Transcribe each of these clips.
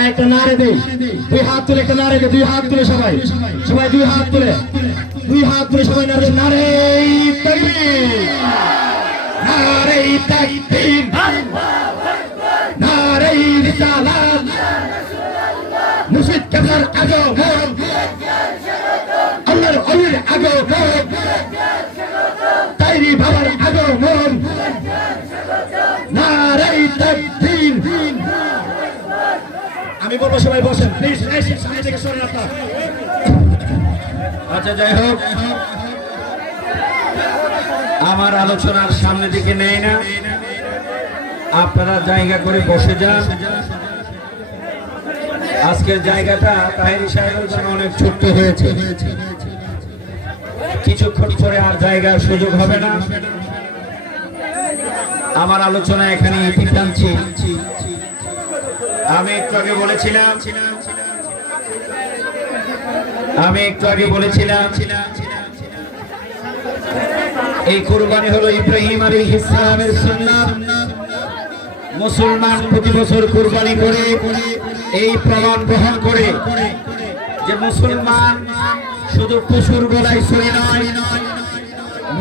সবাই একটা নারে দেই, দুই হাত তুলে একটা নারে দেই, দুই হাত তুলে সবাই, সবাই দুই হাত তুলে, দুই হাত তুলে সবাই নারে দেই, নারে তাকবীর, নারে তাকবীর, নারে রিসালাত, মুর্শিদ কেবলার আগমন, আল্লাহর ওলির আগমন, তাইরি বাবার আগমন, নারে তাকবীর। আমি বলবো সবাই বসেন প্লিজ, সামনে থেকে সরেন আপনারা। আচ্ছা যাই হোক, আমার আলোচনার সামনে দিকে নেই না, আপনারা জায়গা করে বসে যান। আজকের জায়গাটা তাহেরি সাহেবের জন্য অনেক ছোট্ট হয়েছে, কিছুক্ষণ পরে আর জায়গার সুযোগ হবে না। আমার আলোচনা এখানে ইতি টানছি। আমি একটু আগে বলেছিলাম এই কুরবানি হলো ইব্রাহিম আলাইহিস সালামের সুন্নাত। মুসলমান প্রতি বছর কুরবানি করে এই প্রমাণ গ্রহণ করে যে মুসলমান শুধু পশুর গলায় ছড়ি নয়,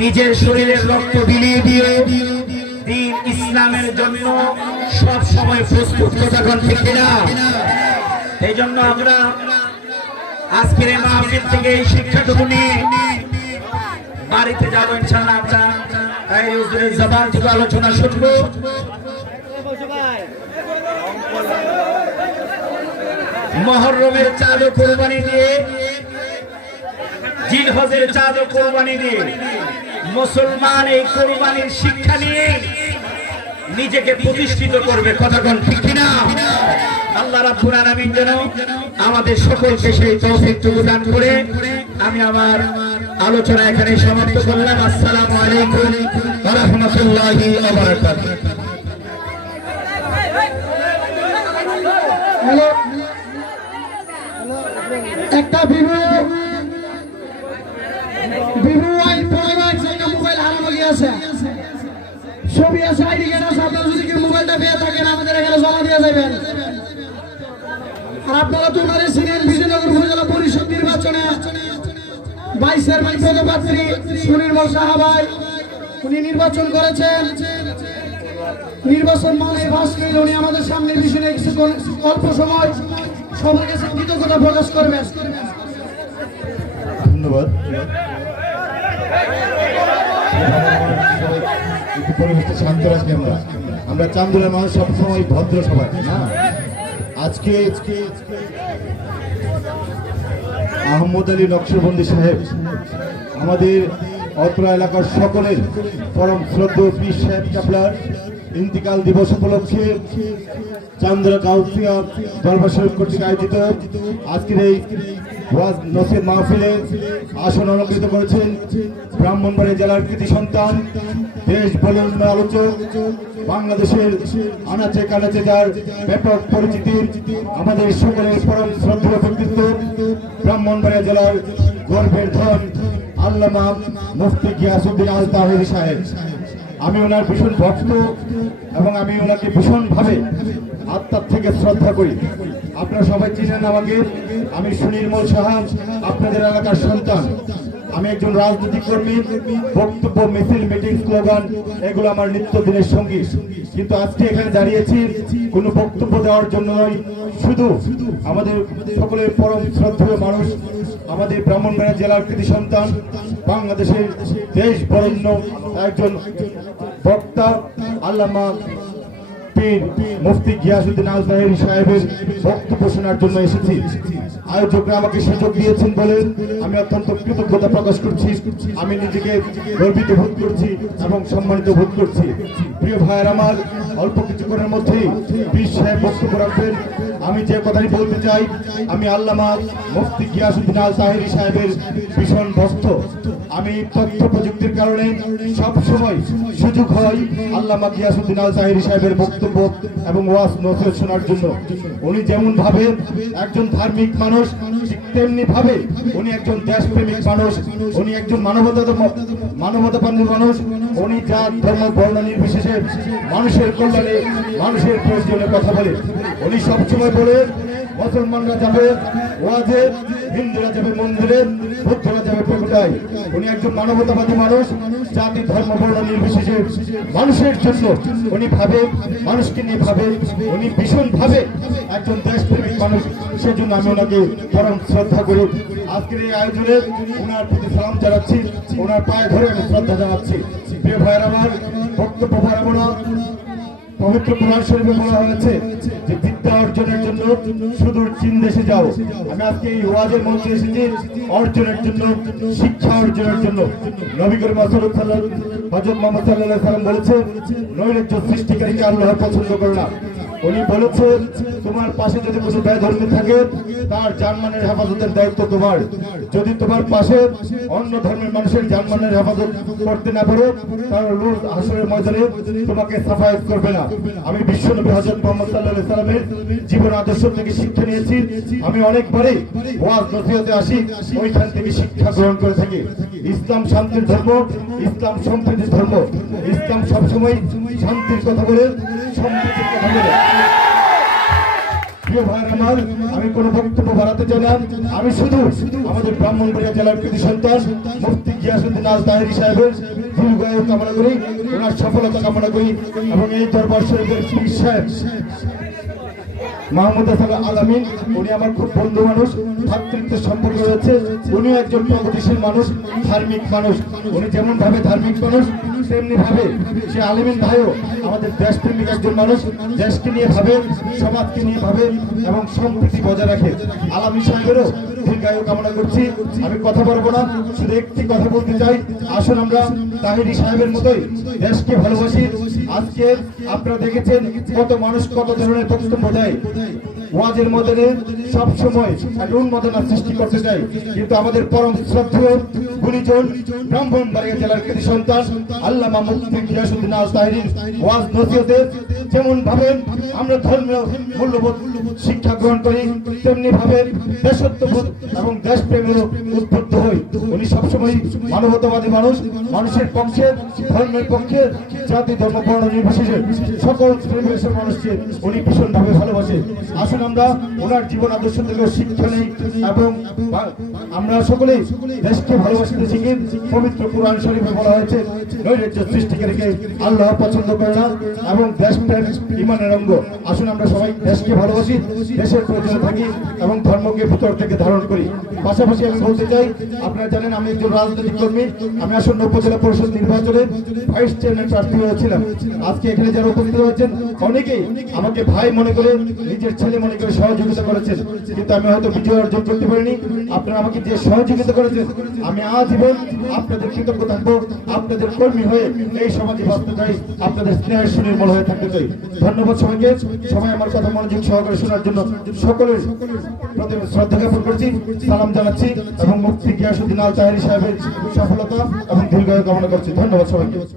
নিজের শরীরের রক্ত বিলিয়ে দিয়ে দ্বীন ইসলামের জন্য সব সময় প্রস্তুত, তখন ঠিক না? এই জন্য আমরা আজকের এই মাহফিল থেকে এই শিক্ষাটুকু নিয়ে বাড়িতে যাবো ইনশাআল্লাহ। আমরা তাই হুজুরের জবান থেকে আলোচনা শুনবো। মুহররমের চাঁদ কোরবানি দিয়ে, জিলহজের চাঁদ কোরবানি দিয়ে মুসলমান এই কোরবানির শিক্ষা নিয়ে নিজেকে প্রতিষ্ঠিত করবে, কতক্ষণ ঠিক কিনা? আল্লাহ রাব্বুল আলামিন যেন আমাদের সকলকে সেই তৌফিকটুকু দান করে আমি আমার আলোচনা এখানে সমাপ্ত করলাম। আসসালামু আলাইকুম ওয়া রাহমাতুল্লাহি ওয়া বারাকাতুহু। একটা বিভু আইন পরিবার একটা মোবাইল হারানো গিয়েছে, ছবি আছে, আইডি কার্ড আছে, আপনারা যদি কেউ মোবাইলটা পেয়ে থাকেন আমাদের এখানে জমা দিয়ে যাবেন। আর আপনারা তো ওনারে ছিলেন বিজয়নগর উপজেলা পরিষদ নির্বাচনে 22 মাই পদপ্রার্থী সুনির্মল সাহা ভাই, উনি নির্বাচন করেছেন। নির্বাচন মানে ভাষণ, উনি আমাদের সামনে বিষয়ে কিছু অল্প সময় সবার কাছে কৃতজ্ঞতা প্রকাশ করবেন। ধন্যবাদ। পরিবেশটা শান্ত রাখি। আমরা চান্দুলের মানুষ সবসময় ভদ্র সবাই না। আজকে আহমদ আলী নকশবন্দি সাহেব আমাদের অত্র এলাকার সকলের পরম শ্রদ্ধেয় পীর সাহেব কাবলার ইন্তিকাল দিবস উপলক্ষে চান্দরা গাউসিয়া দরবার শরীফ কর্তৃক আয়োজিত আজকের এই ওয়াজ নসিহত মাহফিলে আসন অলঙ্কৃত করেছেন ব্রাহ্মণবাড়িয়া জেলার কৃতি সন্তান, দেশ বরেণ্য আলোচক, বাংলাদেশের আনাচে কানাচে যার ব্যাপক পরিচিতি, আমাদের সকলের পরম শ্রদ্ধেয় ব্যক্তিত্ব, ব্রাহ্মণবাড়িয়া জেলার গর্বের ধন আল্লামা মুফতি গিয়াসউদ্দিন আল তাহেরি সাহেব। আমি ওনার ভীষণ ভক্ত এবং আমি ওনাকে ভীষণভাবে আত্মার থেকে শ্রদ্ধা করি। আপনারা সবাই চিনেন আমাকে, আমি সুনির্মল সাহা, আপনাদের এলাকার সন্তান। আমি একজন রাজনৈতিক কর্মী, বক্তব্য, মিছিল, মিটিং, স্লোগান এগুলো আমার নিত্যদিনের সঙ্গী। কিন্তু আজকে এখানে দাঁড়িয়েছি কোনো বক্তব্য দেওয়ার জন্য নয়, শুধু আমাদের সকলের পরম শ্রদ্ধেয় মানুষ, আমাদের ব্রাহ্মণবাড়িয়া জেলার কৃতি সন্তান, বাংলাদেশের দেশ বরেণ্য একজন বক্তা আল্লামা পীর মুফতি গিয়াসউদ্দিন আল তাহেরি সাহেবের বক্তব্য শোনার জন্য এসেছি। আয়োজকরা আমাকে সুযোগ দিয়েছেন বলে আমি অত্যন্ত কৃতজ্ঞতা প্রকাশ করছি। আমি নিজেকে গর্বিত বোধ করছি এবং সম্মানিত বোধ করছি। প্রিয় ভাইয়ের আমার, অল্প কিছুক্ষণের মধ্যেই পীর সাহেব বক্তব্য রাখবেন। আমি যে কথাটি বলতে চাই, আমি আল্লামা মুফতি গিয়াসউদ্দিন আল তাহেরি সাহেবের ভীষণ ভক্ত। আমি তথ্য প্রযুক্তির কারণে সব সময় সুযোগ হয় আল্লামা গিয়াসউদ্দিন আল তাহেরি সাহেবের বক্তব্য এবং ওয়াজ নসিহত শোনার জন্য। উনি যেমন ভাবে একজন ধার্মিক মানুষ, তেমনি ভাবে উনি একজন দেশপ্রেমিক মানুষ, উনি একজন মানবতাবাদী মানুষ। উনি জাত ধর্ম বর্ণ নির্বিশেষে মানুষের কল্যাণে, মানুষের প্রয়োজনে কথা বলে। উনি সবসময় বলে মুসলমানরা যাবে ওয়াজে, হিন্দুরা যাবে মন্দিরে, বৌদ্ধরা যাবে প্রকটায়। উনি একজন মানবতাবাদী মানুষ, জাতি ধর্ম বর্ণ নির্বিশেষে মানুষের জন্য উনি ভাবে, মানুষকে নিয়ে ভাবে, উনি ভীষণ ভাবে একজন দেশপ্রেমিক মানুষ। সেজন্য আমি ওনাকে পরম শ্রদ্ধা করি। আজকের এই আয়োজনে ওনার প্রতি সালাম জানাচ্ছি, ওনার পায়ে ধরে আমি শ্রদ্ধা জানাচ্ছি। প্রিয় ভাইয়ের আমার, বক্তব্য বাড়াবো না। পবিত্র কোরআন শরীফে বলা হয়েছে যে বিদ্যা অর্জনের জন্য সুদূর চীন দেশে যাও। আমি আজকে এই ওয়াজের মঞ্চে এসেছি অর্জনের জন্য, শিক্ষা অর্জনের জন্য। নবী করিম হযরত মুহাম্মদ সাল্লাল্লাহু আলাইহি ওয়াসাল্লাম বলেছে, নৈরাজ্য সৃষ্টিকারীকে আল্লাহ পছন্দ করে না। উনি বলেছেন, তোমার পাশে যদি কোনো বেধর্মী থাকে তার জানমালের হেফাজতের দায়িত্ব তোমার। যদি তোমার পাশে অন্য ধর্মের মানুষের জানমালের হেফাজত করতে না পারো, তাহলে রোজ হাসরের ময়দানে তোমাকে সাফায়াত করবে না। আমি বিশ্বনবী হযরত মুহাম্মদ সাল্লাল্লাহু আলাইহি ওয়াসাল্লামের জীবন আদর্শ থেকে শিক্ষা নিয়েছি। আমি অনেকবারই ওয়াজ নসিহতে আসি, ওইখান থেকে শিক্ষা গ্রহণ করে থাকি। ইসলাম শান্তির ধর্ম, ইসলাম সম্প্রীতির ধর্ম। ইসলাম সবসময় শান্তির কথা বলে, সম্প্রীতির কথা বলে। প্রিয় ভাইয়ের আমার, আমি কোনো বক্তব্য বাড়াতে চাই না। আমি শুধু আমাদের ব্রাহ্মণবাড়িয়া জেলার কৃতি সন্তান মুফতি গিয়াসউদ্দিন আল তাহেরি সাহেবের দীর্ঘায়ু কামনা করি, ওনার সফলতা কামনা করি এবং এই দরবার শরীফের পীর সাহেব মাহমুদ হাসান আলামিন, উনি আমার খুব বন্ধু মানুষ, ভাতৃত্বের সম্পর্ক রয়েছে। উনিও একজন প্রগতিশীল মানুষ, ধার্মিক মানুষ। উনি যেমন ভাবে ধার্মিক মানুষ, তেমনি ভাবে সে আলামিন ভাইও আমাদের দেশপ্রেমিক একজন মানুষ। দেশকে নিয়ে ভাবে, সমাজকে নিয়ে ভাবে এবং সম্প্রীতি বজায় রাখে। আলামিন সাহেবেরও দীর্ঘায়ু কামনা করছি। আমি কথা বলবো না, শুধু একটি কথা বলতে চাই, আসুন আমরা তাহেরি সাহেবের মতোই দেশকে ভালোবাসি। আজকে আপনারা দেখেছেন কত মানুষ কত ধরনের বক্তব্য দেয়। ওয়াজের মধ্যে সবসময় একটা উন্মাদনা সৃষ্টি করতে চাই, কিন্তু আমাদের পরম শ্রদ্ধেয় গুণীজন ব্রাহ্মণবাড়িয়া জেলার কৃতি সন্তান আল্লামা মুফতি গিয়াসউদ্দিন আল তাহেরির ওয়াজ নসিহতে যেমন ভাবে আমরা ধর্মীয় মূল্যবোধ শিক্ষা গ্রহণ করি, তেমনি ভাবে দেশত্ববোধ এবং দেশপ্রেমেরও উদ্বুদ্ধ হই। উনি সবসময় মানবতাবাদী মানুষ, মানুষের পক্ষে, ধর্মের পক্ষে, জাতি ধর্ম বর্ণ নির্বিশেষে সকল পরিবেশের মানুষকে উনি ভীষণভাবে ভালোবাসে। আসুন আমরা ওনার জীবন আদর্শ থেকে শিক্ষা নেই এবং আমরা সকলেই দেশকে ভালোবাসতে শিখি। পবিত্র কোরআন শরীফে বলা হয়েছে, নৈরাজ্য সৃষ্টিকারীকে আল্লাহ পছন্দ করে না এবং দেশপ্রেম ঈমানের অঙ্গ। আসুন আমরা সবাই দেশকে ভালোবাসি, দেশের প্রয়োজনে থাকি এবং ধর্মকে ভিতর থেকে ধারণ করি। পাশাপাশি আমি বলতে চাই, আপনারা জানেন আমি একজন রাজনৈতিক কর্মী। আমি আসন্ন উপজেলা পরিষদ নির্বাচনে ভাইস চেয়ারম্যান প্রার্থী হয়েছিলাম। আজকে এখানে যারা উপস্থিত হয়েছেন অনেকেই আমাকে ভাই মনে করে, নিজের ছেলে মনে করে সহযোগিতা করেছেন, কিন্তু আমি হয়তো বিজয় অর্জন করতে পারিনি। আপনারা আমাকে যে সহযোগিতা করেছেন, আমি আজীবন আপনাদের কৃতজ্ঞ থাকবো। আপনাদের কর্মী হয়ে এই সমাজে বাঁচতে চাই, আপনাদের স্নেহের সুনির্মল হয়ে থাকতে চাই। ধন্যবাদ সবাইকে। সবাই আমার কথা মনোযোগ সহকারে শোনার জন্য সকলের প্রতি শ্রদ্ধা জ্ঞাপন করছি, সালাম জানাচ্ছি এবং মুফতি গিয়াসউদ্দিন আল তাহেরি সাহেবের সফলতা এবং দীর্ঘায়ু কামনা করছি। ধন্যবাদ সবাইকে।